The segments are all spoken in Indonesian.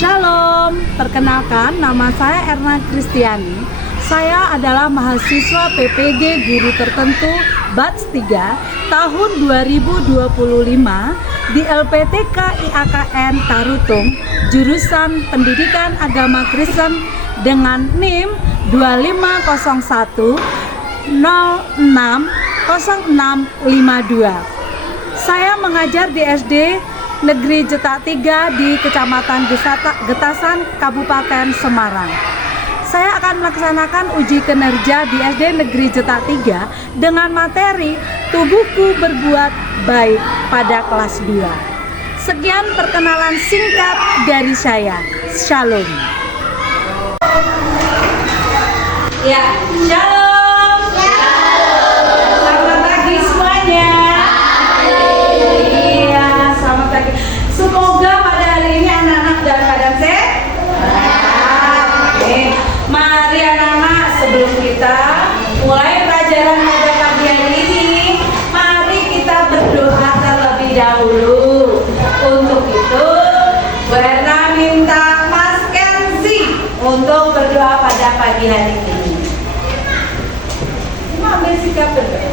Shalom, perkenalkan nama saya Erna Kristiani. Saya adalah mahasiswa PPG Guru Tertentu Batch 3 tahun 2025 di LPTK IAKN Tarutung, jurusan Pendidikan Agama Kristen dengan NIM 2501 060652. Saya mengajar di SD Negeri Jetak 3 di Kecamatan Getasan, Kabupaten Semarang. Saya akan melaksanakan uji kinerja di SD Negeri Jetak 3 dengan materi Tubuhku Berbuat Baik pada kelas 2. Sekian perkenalan singkat dari saya. Shalom. Ya, shalom. Selamat pagi semuanya. Semoga pada hari ini anak-anak dalam keadaan sehat. Mari anak-anak, sebelum kita mulai pelajaran pada pagi hari ini, mari kita berdoa terlebih dahulu. Untuk itu, Bu Erna minta Mas Kenzi untuk berdoa pada pagi hari ini. Ambil sikap berdoa.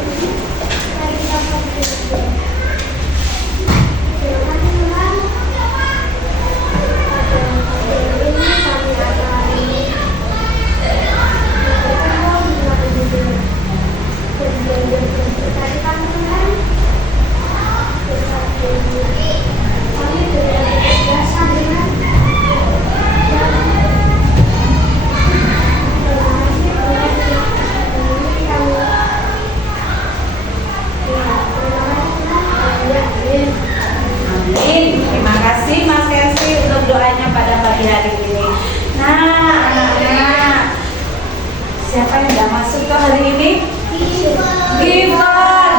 Terima kasih Mas Kenzi untuk doanya pada pagi hari ini. Nah, anak-anak, siapa yang udah masuk ke hari ini? Given,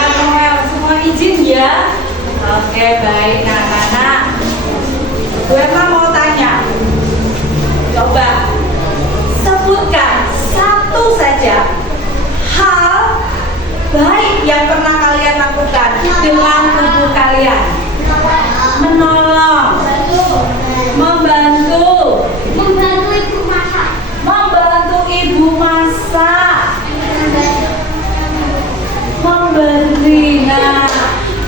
Noel, semua izin ya? Oke, baik. Nah, anak-anak, Bu Erna mau tanya, coba sebutkan satu saja hal baik yang pernah kalian lakukan dengan tubuh kalian. Menolong, membantu ibu masak, memberi. Nah,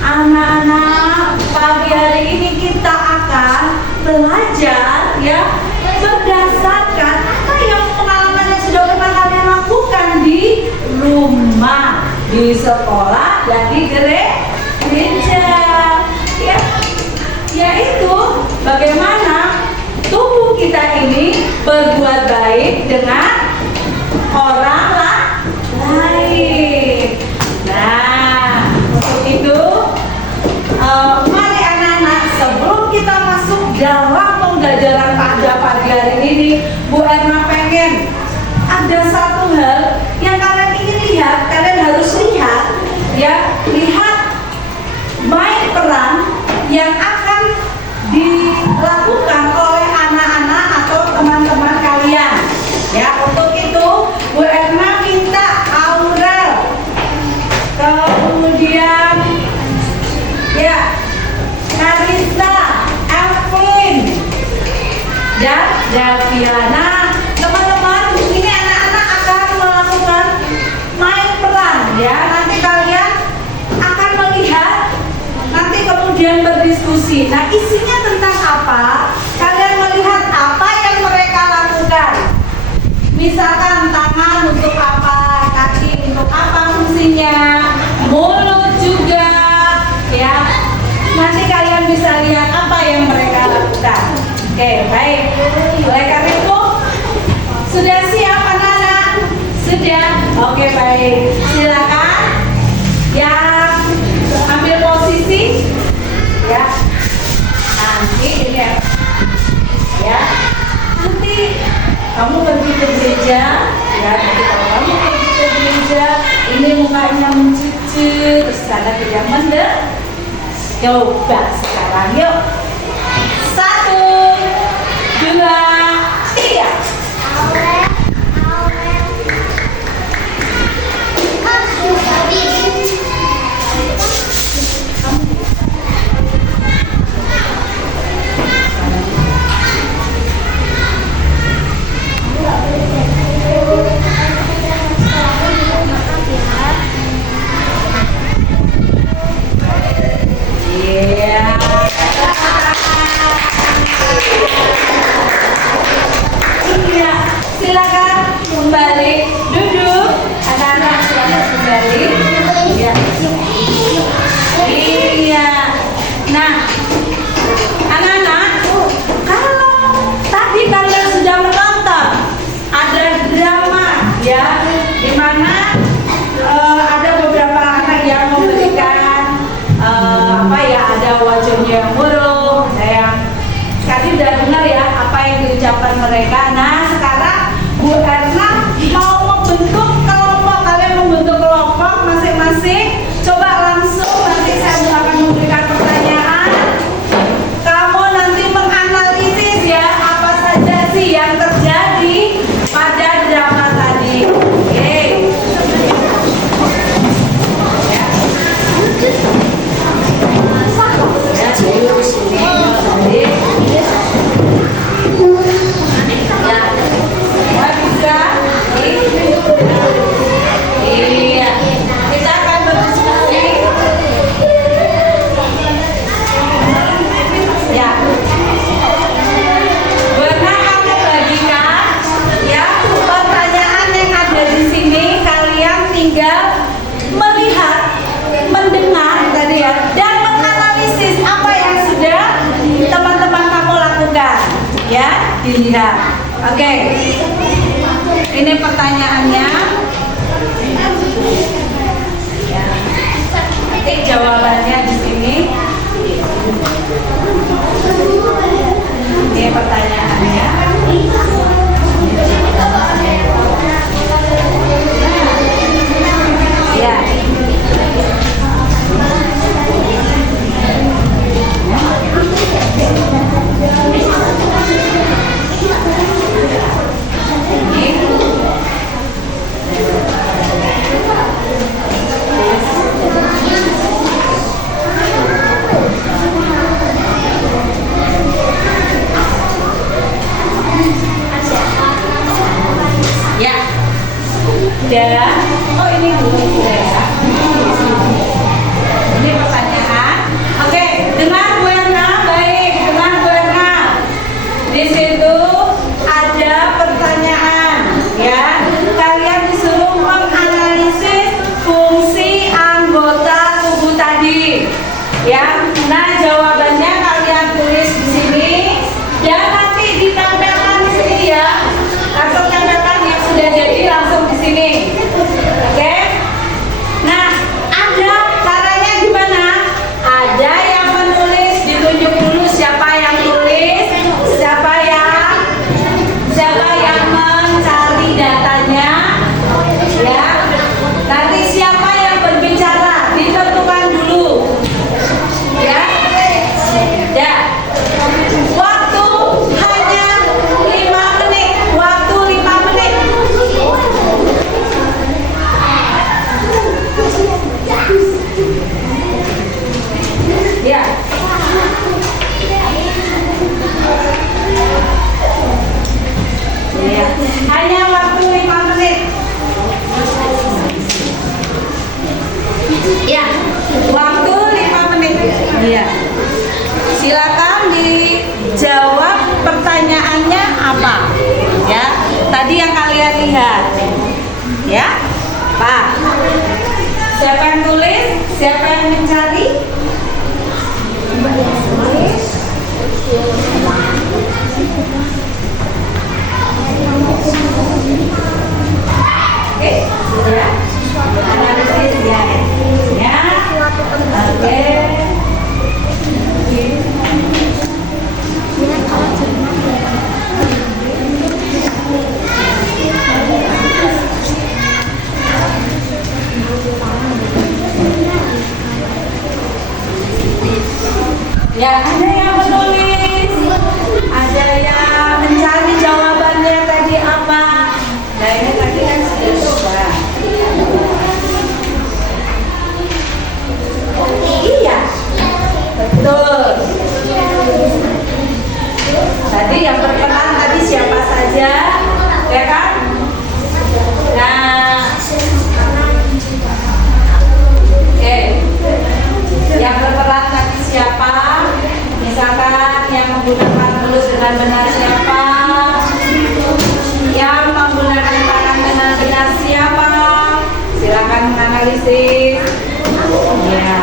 anak-anak, pagi hari ini kita akan belajar ya berdasarkan apa yang pengalaman yang sudah pernah kalian lakukan di rumah, di sekolah, dan di gereja, ya, yaitu bagaimana tubuh kita ini berbuat baik dengan orang lain. Nah, untuk itu, mari anak-anak, sebelum kita masuk dalam pembelajaran pada pagi hari ini, Bu Erna pengen ada satu hal yang kalian ingin lihat, kalian harus lihat, ya, lihat main peran yang akan dilakukan oleh anak-anak atau teman-teman kalian. Ya, untuk itu Bu Erna minta Aurel, kemudian ya Karissa, Evelyn, dan Daviana. Teman-teman, ini anak-anak akan melakukan main peran ya. Nanti kalian akan melihat, nanti kemudian berdiskusi. Nah, isinya tentang apa? Kalian melihat apa yang mereka lakukan. Misalkan tangan untuk apa, kaki untuk apa fungsinya, mulut juga ya. Nanti kalian bisa lihat apa yang mereka lakukan. Oke, baik. Oleh karena itu, sudah siap anak-anak? Sudah? Oke, baik. Silakan yang ambil posisi ya. Nanti ini ya. Nanti kamu pergi ke gereja ya. Nanti kalau kamu pergi ke gereja, ini mukanya mencuci, terus ada tidak mendek. Coba sekarang yuk. 1, 2, 3. dilihat. Oke. Ini pertanyaannya. Ya. Nanti jawabannya di sini. Ini pertanyaannya. Ya. Ya. Oh ini dulu ya. Ini pertanyaan. Oke, dengar Bu Erna, baik, dengar Bu Erna. Di situ ada pertanyaan, ya. Kalian disuruh menganalisis fungsi anggota tubuh tadi, ya. Nah, jawabannya kalian tulis di sini dan nanti ditempelkan di sini ya. Langsung tempelkan yang sudah jadi langsung di sini. Oke. Nah, ada caranya gimana? Ada yang menulis, ditunjuk dulu siapa yang tulis, siapa yang mencari datanya, ya. Nanti siapa yang berbicara ditentukan dulu, ya. Ya. Waktu hanya 5 menit. Waktu 5 menit. Ya. Ya. Hanya waktu 5 menit. Ya. Waktu 5 menit. Ya. Silakan dijawab pertanyaannya apa? Ya. Tadi yang kalian lihat. Ya. Pak. Siapa yang tulis? Siapa yang mencari? Oke, sudah. Analisis ya. Ya. Oke. Ya, ada yang menulis, ada yang mencari jawabannya tadi apa. Nah, ini tadi kan sudah coba. Iya, betul. Tadi yang berperan tadi siapa saja, ya kan? Nah, oke. Yang berperan tadi siapa? Misalkan yang menggunakan mulut dengan benar siapa? Yang menggunakan tangan dengan benar siapa? Silakan menganalisis. Ya.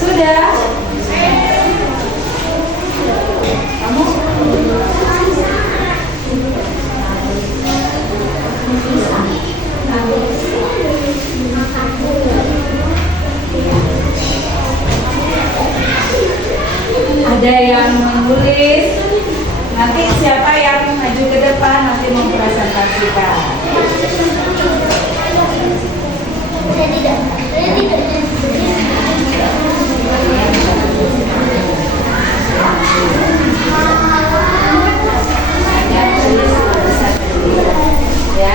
Sudah? Kamu? Ada yang menulis, nanti siapa yang maju ke depan nanti mempresentasikan. Ya.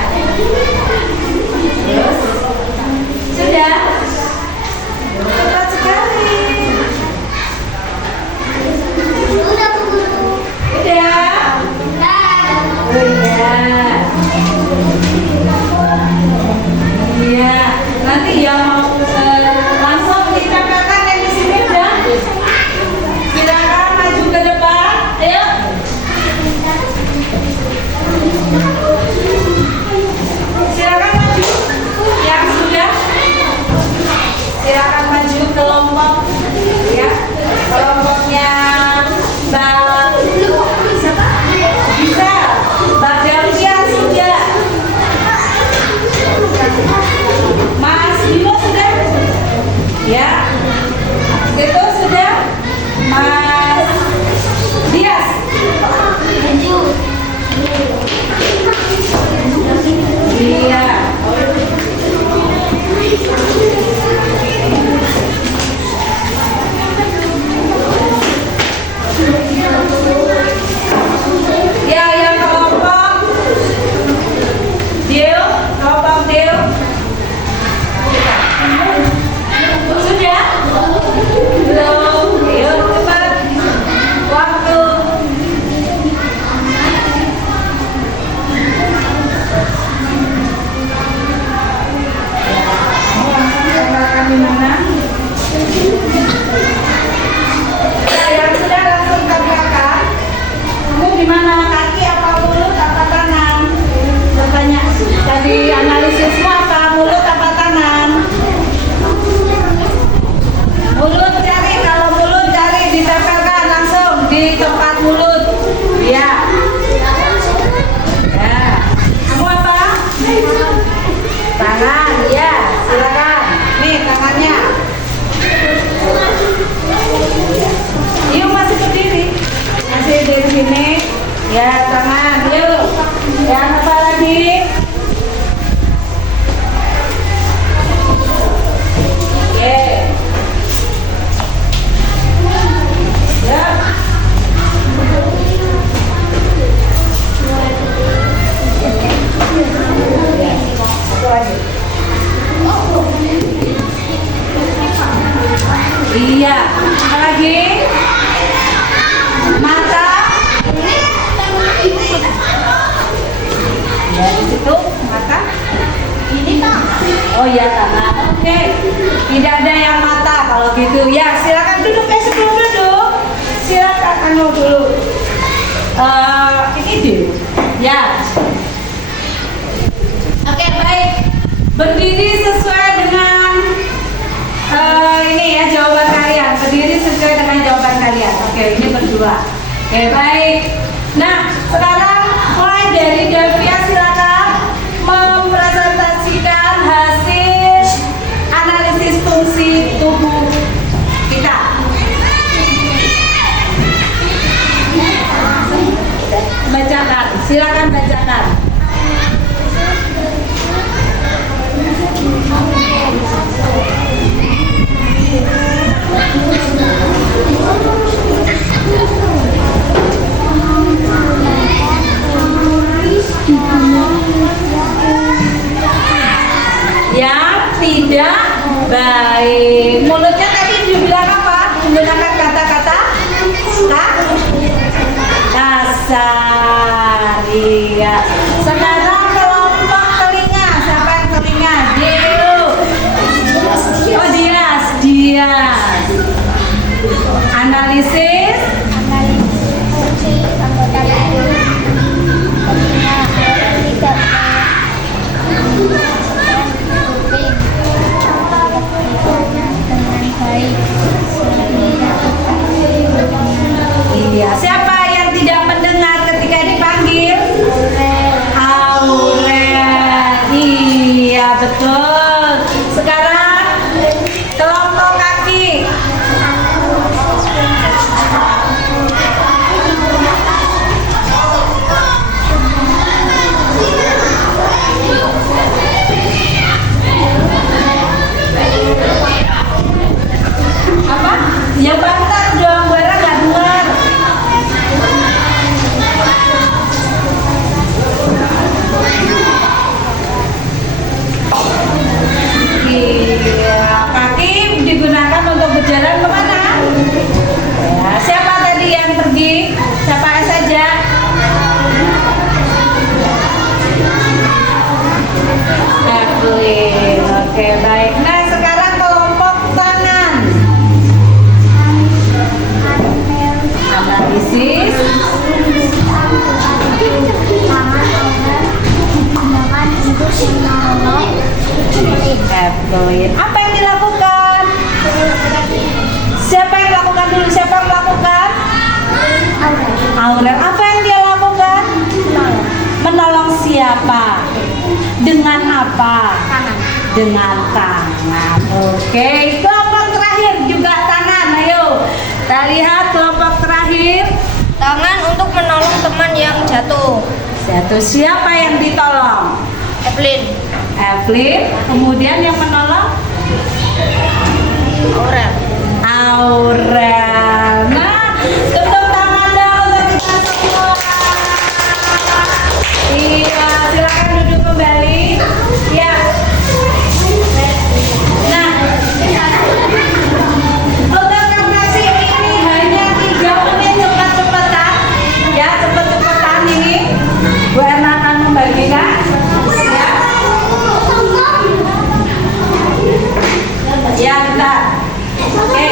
Terus sudah cepat sekali. Udah. Iya. Nanti yang mau langsung ditempelkan yang di sini udah. Silakan maju ke depan. Ayo. Silakan maju. Yang sudah Oh iya tangan. Oke. Tidak ada yang mata kalau gitu. Ya silakan duduk. Sebelum duduk, silakan dulu. Ini deh. Ya. Oke baik. Berdiri sesuai dengan ini ya jawaban kalian. Berdiri sesuai dengan jawaban kalian. Oke ini berdua. Oke baik. Nah sekarang mulai dari Davia silakan mempresentasikan hasil analisis fungsi tubuh kita. Bacakan, silakan bacakan. Yang tidak baik. Mulutnya tadi dibilang apa? Menggunakan kata-kata kasar. Iya. Sekarang kelompok telinga. Siapa yang telinga? Oh Dias. Analisis fungsi anggota tubuh telinga tidak dengan baik Iya. Siapa yang tidak mendengar ketika dipanggil? Aurel. Iya betul. Sekarang kelompok kaki. Apa? Ya bantar dong, Bara nggak dengar. Iya, kaki digunakan untuk berjalan kemana? Ya, siapa tadi yang pergi? Siapa saja? Evelyn. Oke, baik. Nah, sekarang kelompok tangan. Analisis. Evelyn. Apa yang dilakukan? Siapa yang lakukan dulu? Siapa yang melakukan? Aurel. Apa yang dia lakukan? Menolong siapa? Dengan apa? Dengan tangan. Oke. Kelompok terakhir juga tangan. Ayo. Kita lihat kelompok terakhir. tangan untuk menolong teman yang jatuh. Siapa yang ditolong? Evelyn. Kemudian yang menolong? Aurel. Nah, tepuk tangan dong untuk kita semua. Iya, silakan duduk kembali. Ya. Nah, untuk kasih ini hanya 3 menit cepat-cepatan. Ya, cepat-cepatan ini. Bu Erna akan membagikan. Ya, bentar. Oke.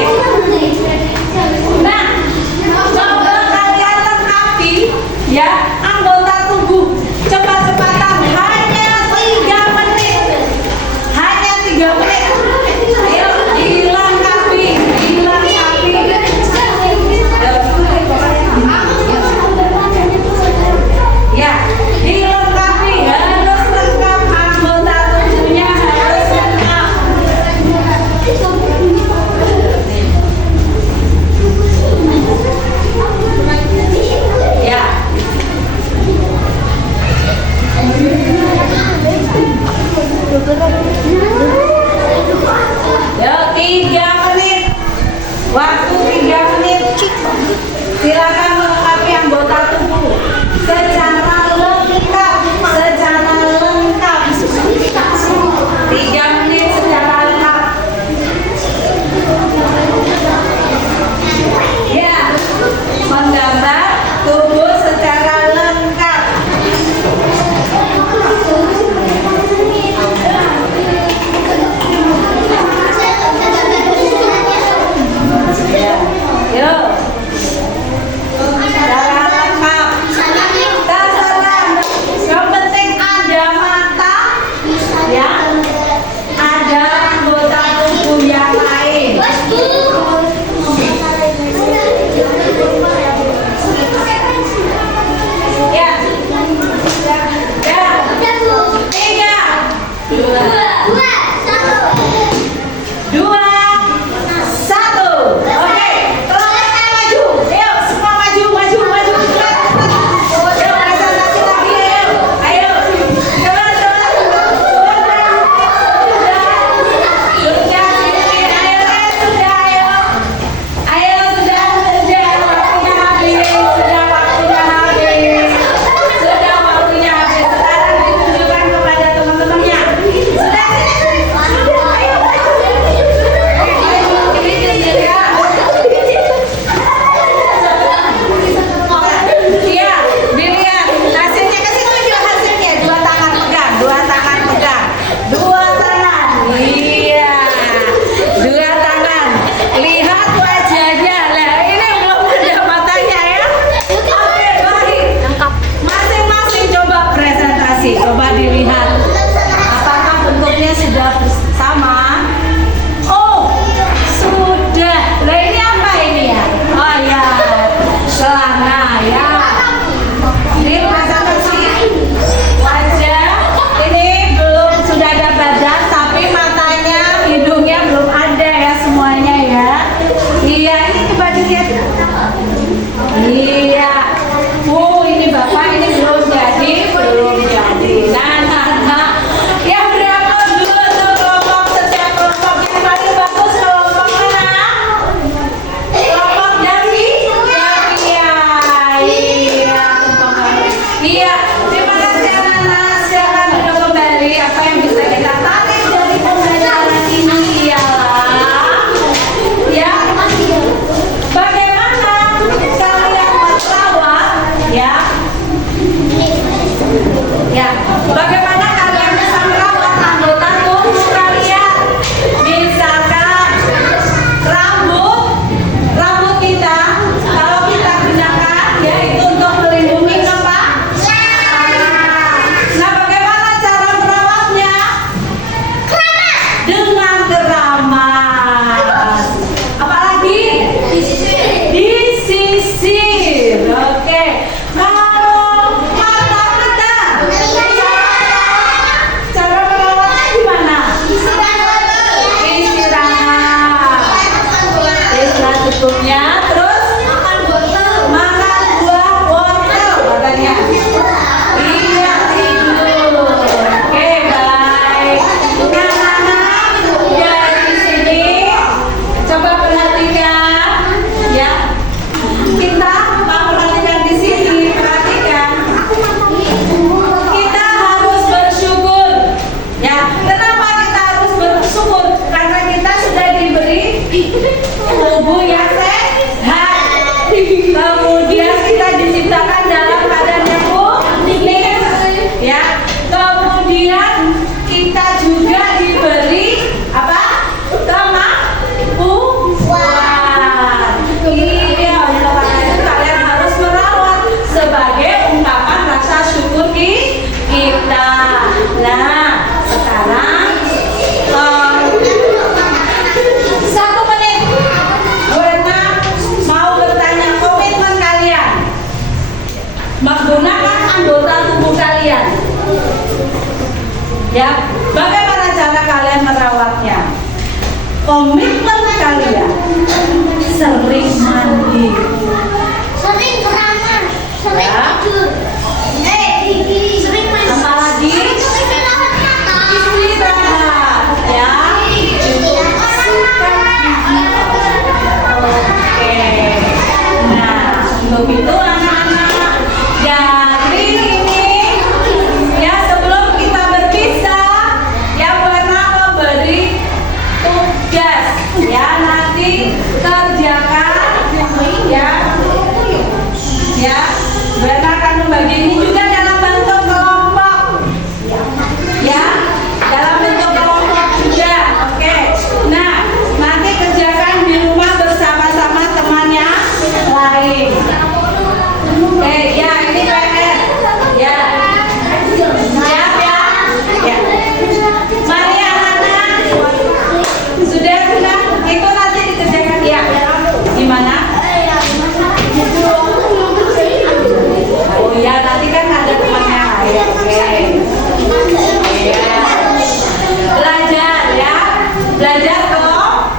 Ya, bagaimana cara kalian merawatnya? Komitmen kalian sering mandi, Sering beramal, sering Ya. tidur. Sering main. apalagi Istirahat mata. istirahat, ya. Oke. Nah, untuk itu anak-anak, jadi ini ya sebelum kita berpisah, ya pernah memberi tugas, ya nanti kerjakan, ya, Berna akan membagi ini juga dalam bentuk kelompok, ya, dalam bentuk kelompok juga, oke. Nah, nanti kerjakan di rumah bersama-sama temannya lain. Oke, ya ini PR, ya, siap ya, ya. Mari anak-anak, sudah, itu nanti dikerjakan ya. Gimana? Oh ya, nanti kan ada temannya lain. Oke. Ya. Belajar ya, belajar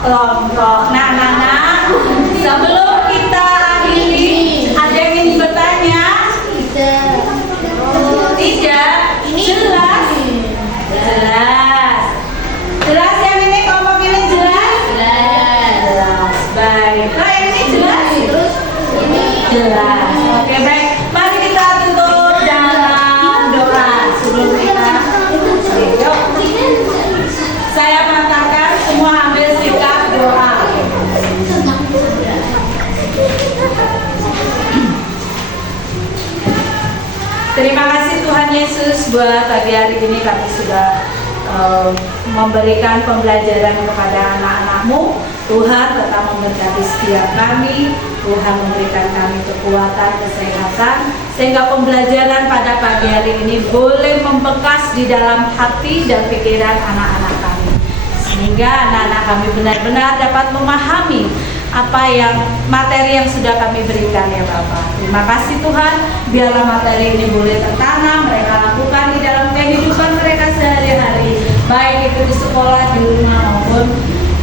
kelompok. Nah, anak-anak, sebelum kita akhiri, ada yang ingin bertanya? Tidak? Jelas? Jelas. Jelas yang ini, kelompok ini jelas? Jelas. Baik. Nah, yang ini jelas? Jelas. Oke, baik. Mari kita tutup dalam doa sebelum kita. Yuk. Saya mengatakan semua ambil sikap doa. Terima kasih Tuhan Yesus buat pagi hari ini kami sudah memberikan pembelajaran kepada anak-anak-Mu. Tuhan tetap memberkati setiap kami. Tuhan memberikan kami kekuatan, kesehatan, sehingga pembelajaran pada pagi hari ini boleh membekas di dalam hati dan pikiran anak-anak kami, sehingga anak-anak kami benar-benar dapat memahami apa yang materi yang sudah kami berikan ya Bapak. Terima kasih Tuhan, biarlah materi ini boleh tertanam, mereka lakukan di dalam kehidupan mereka sehari-hari, baik itu di sekolah, di rumah maupun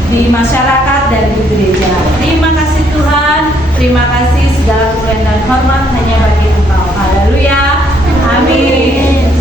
di masyarakat dan di gereja. Terima kasih Tuhan, terima kasih, segala kemuliaan dan hormat hanya bagi Engkau. Haleluya, amin.